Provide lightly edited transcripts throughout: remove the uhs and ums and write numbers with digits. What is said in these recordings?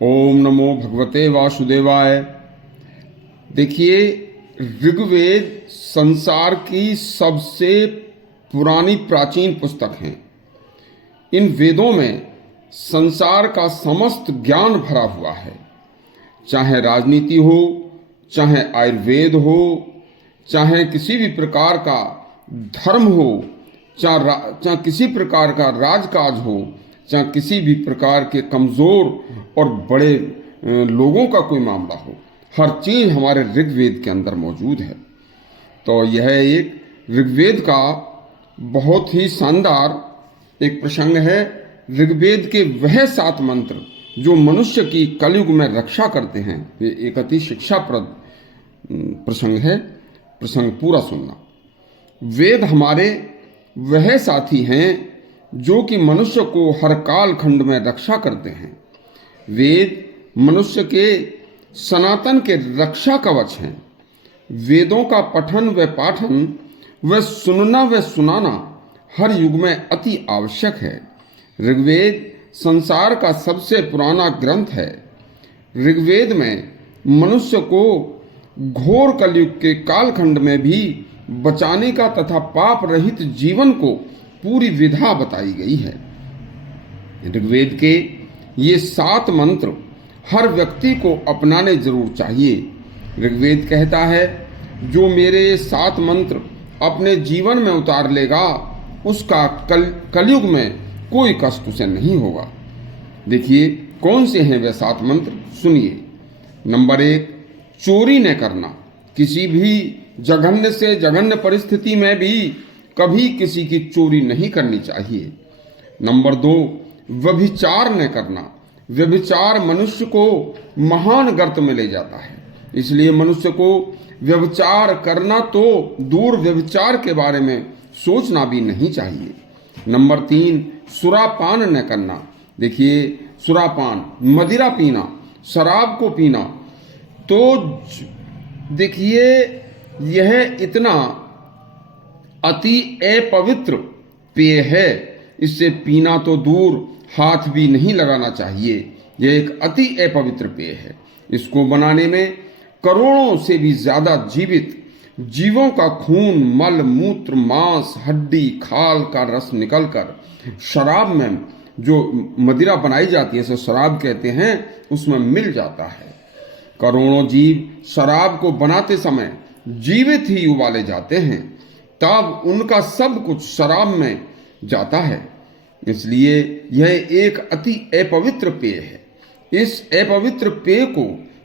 ओम नमो भगवते वासुदेवाय। देखिए, ऋग्वेद संसार की सबसे पुरानी प्राचीन पुस्तक है। इन वेदों में संसार का समस्त ज्ञान भरा हुआ है। चाहे राजनीति हो, चाहे आयुर्वेद हो, चाहे किसी भी प्रकार का धर्म हो, चाहे किसी प्रकार का राजकाज हो, चाहे किसी भी प्रकार के कमजोर और बड़े लोगों का कोई मामला हो, हर चीज हमारे ऋग्वेद के अंदर मौजूद है। तो यह एक ऋग्वेद का बहुत ही शानदार एक प्रसंग है। ऋग्वेद के वह 7 मंत्र जो मनुष्य की कलयुग में रक्षा करते हैं, ये एक अति शिक्षाप्रद प्रसंग है। प्रसंग पूरा सुनना। वेद हमारे वह साथी हैं जो कि मनुष्य को हर काल खंड में रक्षा करते हैं। वेद मनुष्य के सनातन के रक्षा कवच हैं। वेदों का पठन व पाठन व सुनना व सुनाना हर युग में अति आवश्यक है। ऋग्वेद संसार का सबसे पुराना ग्रंथ है। ऋग्वेद में मनुष्य को घोर कलयुग के कालखंड में भी बचाने का तथा पाप रहित जीवन को पूरी विधा बताई गई है। ऋग्वेद के ये 7 मंत्र हर व्यक्ति को अपनाने जरूर चाहिए। ऋग्वेद कहता है, जो मेरे 7 मंत्र अपने जीवन में उतार लेगा उसका कलयुग में कोई कष्ट उसे नहीं होगा। देखिए कौन से हैं वे 7 मंत्र, सुनिए। नंबर 1, चोरी न करना। किसी भी जघन्य से जघन्य परिस्थिति में भी कभी किसी की चोरी नहीं करनी चाहिए। नंबर 2, व्यभिचार न करना। व्यभिचार मनुष्य को महान गर्त में ले जाता है, इसलिए मनुष्य को व्यभिचार करना तो दूर, व्यभिचार के बारे में सोचना भी नहीं चाहिए। नंबर 3, सुरापान न करना। देखिए, सुरापान मदिरा पीना, शराब को पीना, तो देखिए यह इतना अति अपवित्र पेय है, इससे पीना तो दूर, हाथ भी नहीं लगाना चाहिए। यह एक अति अपवित्र पेय है। इसको बनाने में करोड़ों से भी ज्यादा जीवित जीवों का खून, मल, मूत्र, मांस, हड्डी, खाल का रस निकलकर शराब में जो मदिरा बनाई जाती है, इसे शराब कहते हैं, उसमें मिल जाता है। करोड़ों जीव शराब को बनाते समय जीवित ही उबाले जाते हैं, तब उनका सब कुछ शराब में जाता है। इसलिए यह एक अति अपवित्र पेय है। इस अपवित्र पेय को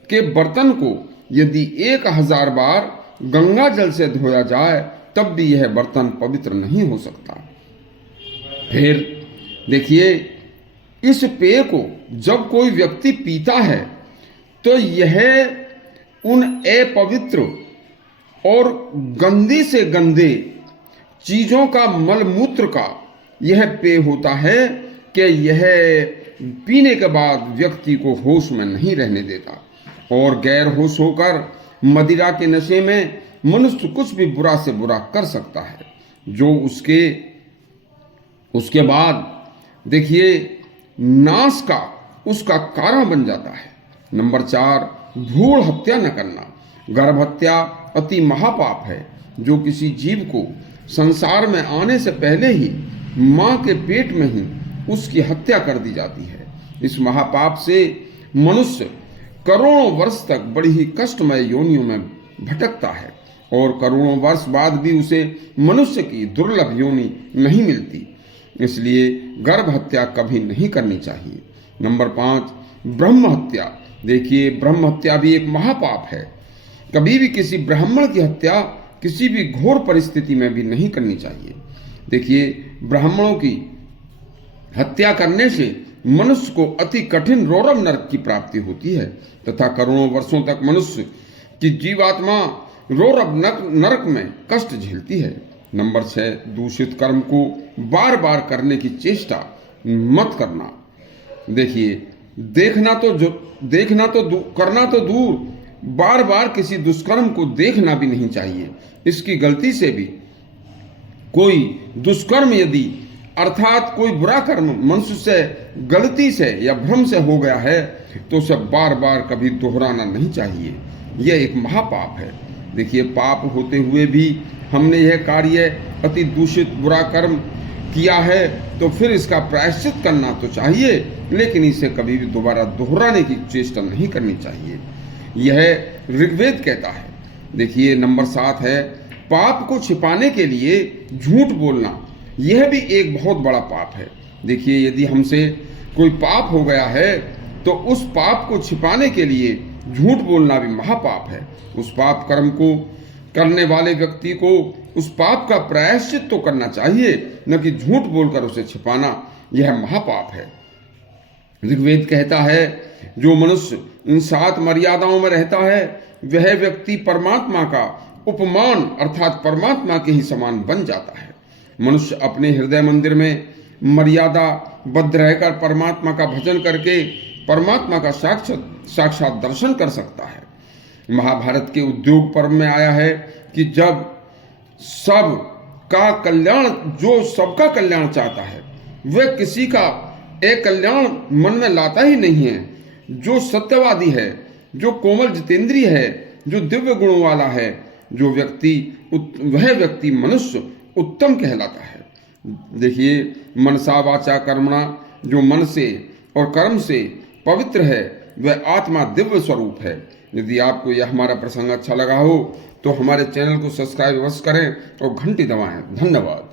के बर्तन को यदि 1000 बार गंगा जल से धोया जाए तब भी यह बर्तन पवित्र नहीं हो सकता। फिर देखिए, इस पेय को जब कोई व्यक्ति पीता है तो यह उन अपवित्र और गंदी से गंदे चीजों का, मल मूत्र का यह पेय होता है कि यह पीने के बाद व्यक्ति को होश में नहीं रहने देता और गैर होश होकर मदिरा के नशे में मनुष्य कुछ भी बुरा से बुरा कर सकता है, जो उसके बाद देखिए नाश का उसका कारण बन जाता है। नंबर 4, भ्रूण हत्या न करना। गर्भ हत्या अति महापाप है, जो किसी जीव को संसार में आने से पहले ही मां के पेट में ही उसकी हत्या कर दी जाती है। इस महापाप से मनुष्य करोड़ों वर्ष तक बड़ी ही कष्टमय योनियों में भटकता है और करोड़ों वर्ष बाद भी उसे मनुष्य की दुर्लभ योनि नहीं मिलती। इसलिए गर्भ हत्या कभी नहीं करनी चाहिए। नंबर 5, ब्रह्म हत्या। देखिए, ब्रह्म हत्या भी एक महापाप है। कभी भी किसी ब्राह्मण की हत्या किसी भी घोर परिस्थिति में भी नहीं करनी चाहिए। देखिए, ब्राह्मणों की हत्या करने से मनुष्य को अति कठिन रौरव नरक की प्राप्ति होती है तथा करोड़ों वर्षों तक मनुष्य की जीवात्मा रौरव नरक में कष्ट झेलती है। नंबर 6, दूषित कर्म को बार बार करने की चेष्टा मत करना। देखिए, करना तो दूर, बार बार किसी दुष्कर्म को देखना भी नहीं चाहिए। इसकी गलती से भी कोई दुष्कर्म यदि अर्थात कोई बुरा कर्म मनुष्य से गलती से या भ्रम से हो गया है तो उसे बार बार कभी दोहराना नहीं चाहिए। यह एक महापाप है। देखिए, पाप होते हुए भी हमने यह कार्य अति दूषित बुरा कर्म किया है तो फिर इसका प्रायश्चित करना तो चाहिए, लेकिन इसे कभी भी दोबारा दोहराने की चेष्टा नहीं करनी चाहिए। यह ऋग्वेद कहता है। देखिए, नंबर 7 है पाप को छिपाने के लिए झूठ बोलना। यह भी एक बहुत बड़ा पाप है। देखिए, यदि हमसे कोई पाप हो गया है तो उस पाप को छिपाने के लिए झूठ बोलना भी महापाप है। उस पाप कर्म को करने वाले व्यक्ति को उस पाप का प्रायश्चित तो करना चाहिए, न कि झूठ बोलकर उसे छिपाना। यह महापाप है। ऋग्वेद कहता है जो मनुष्य इन 7 मर्यादाओं में रहता है वह व्यक्ति परमात्मा का उपमान अर्थात परमात्मा के ही समान बन जाता है। मनुष्य अपने हृदय मंदिर में मर्यादा बद्ध रहकर परमात्मा का भजन करके परमात्मा का साक्षात दर्शन कर सकता है। महाभारत के उद्योग पर्व में आया है कि जब सबका कल्याण, जो सबका कल्याण चाहता है वह किसी का एक कल्याण मन में लाता ही नहीं है। जो सत्यवादी है, जो कोमल जितेंद्रिय है, जो दिव्य गुणों वाला है, वह व्यक्ति मनुष्य उत्तम कहलाता है। देखिए, मनसा वाचा कर्मणा, जो मन से और कर्म से पवित्र है वह आत्मा दिव्य स्वरूप है। यदि आपको यह हमारा प्रसंग अच्छा लगा हो तो हमारे चैनल को सब्सक्राइब अवश्य करें और घंटी दबाएं। धन्यवाद।